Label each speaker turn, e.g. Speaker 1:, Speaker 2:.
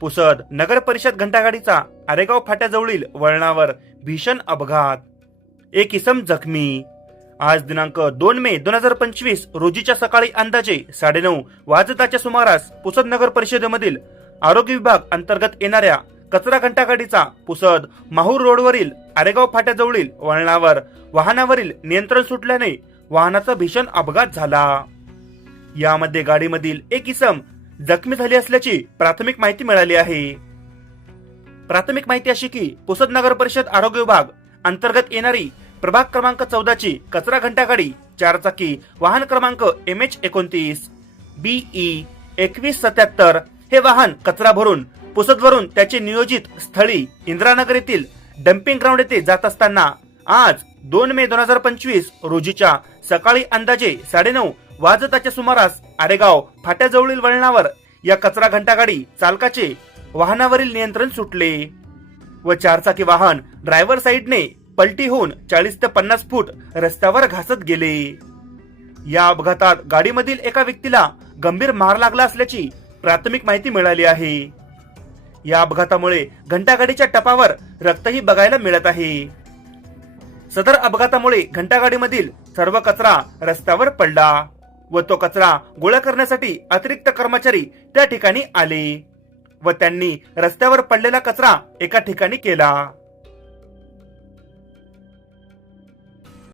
Speaker 1: पुसद नगर परिषद घंटागाडीचा आरेगाव फाट्याजवळील वळणावर भीषण अपघात. एक इसम जखमी. आज दिनांक दोन मे दोन हजार पंचवीस रोजीच्या सकाळी अंदाजे साडेनऊ वाजताच्या सुमारास पुसद नगर परिषदेमधील आरोग्य विभाग अंतर्गत येणाऱ्या कचरा घंटागाडीचा पुसद माहूर रोडवरील आरेगाव फाट्याजवळील वळणावर वाहनावरील नियंत्रण सुटल्याने वाहनाचा भीषण अपघात झाला. यामध्ये गाडीमधील एक इसम जखमी झाली असल्याची प्राथमिक माहिती मिळाली आहे. प्राथमिक माहिती अशी की पुसद नगर परिषद आरोग्य विभाग अंतर्गत येणारी प्रभाग क्रमांक चौदाची कचरा घंटागाडी चारचाकी वाहन क्रमांक एम एच एकोणतीस बीई एकवीस सत्याहत्तर हे वाहन कचरा भरून पुसदवरून त्याचे नियोजित स्थळी इंद्रानगर येथील डम्पिंग ग्राउंड येथे जात असताना आज दोन मे दोन हजार पंचवीस रोजीच्या सकाळी अंदाजे साडेनऊ वाजताच्या सुमारास आरेगाव फाट्याजवळील वळणावर या कचरा घंटागाडी चालकाचे वाहनावरील नियंत्रण सुटले व चारचाकी वाहन ड्रायव्हर साईडने पलटी होऊन चाळीस ते पन्नास फूट रस्त्यावर घासत गेले. या अपघातात गाडीमधील एका व्यक्तीला गंभीर मार लागला असल्याची प्राथमिक माहिती मिळाली आहे. या अपघातामुळे घंटागाडीच्या टपावर रक्तही बघायला मिळत आहे. सदर अपघातामुळे घंटागाडीमधील सर्व कचरा रस्त्यावर पडला. व तो कचरा गोळा करण्यासाठी अतिरिक्त कर्मचारी त्या ठिकाणी आले व त्यांनी रस्त्यावर पडलेला कचरा एका ठिकाणी केला.